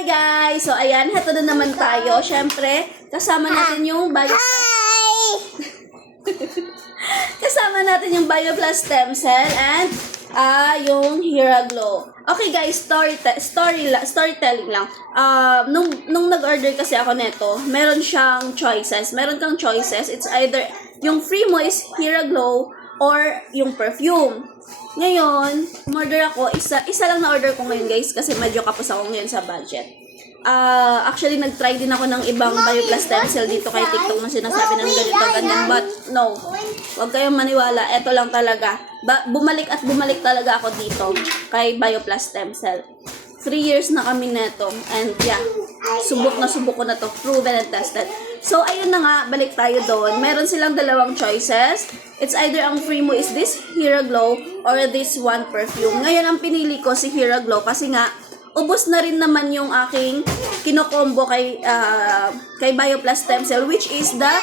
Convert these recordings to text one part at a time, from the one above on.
Hi guys! So ayan, heto na naman tayo. Siyempre, kasama natin yung kasama natin yung BioPlus Stem Cell and yung Hiraglow. Okay guys, storytelling lang. Nung nag-order kasi ako neto, meron siyang choices. Meron kang choices. It's either yung free mo is Hiraglow or yung perfume. Ngayon, order ako, isa lang na order ko ngayon guys kasi medyo kapos ako ngayon sa budget. Actually, nag-try din ako ng ibang BioPlus Stem Cell dito kay TikTok na sinasabi ng ganito, ganyan. But, no. Huwag kayong maniwala. Ito lang talaga. Bumalik talaga ako dito kay BioPlus Stem Cell. 3 years na kami neto. And yeah, subok ko na to. Proven and tested. So, ayun na nga. Balik tayo doon. Meron silang dalawang choices. It's either ang free mo is this Hiraglow or this one perfume. Ngayon, ang pinili ko si Hiraglow kasi nga, ubos na rin naman yung aking kinokombo kay BioPlus Stem Cell, which is the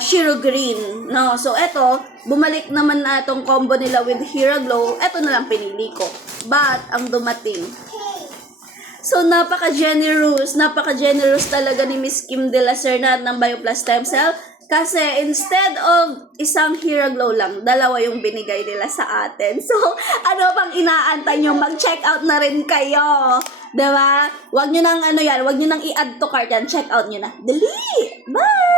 Shiro Green. No? So, eto, bumalik naman na itong combo nila with Hiraglow. Eto na lang pinili ko. But, ang dumating. So, napaka-generous talaga ni Miss Kim De La Serna ng BioPlus Stem Cell. Kasi instead of isang Hiraglow lang, dalawa yung binigay nila sa atin. So, ano pang inaantay nyo? Mag-check out na rin kayo. Diba? Huwag nyo nang wag nyo nang i-add to cart yan. Check out nyo na. Dali! Bye!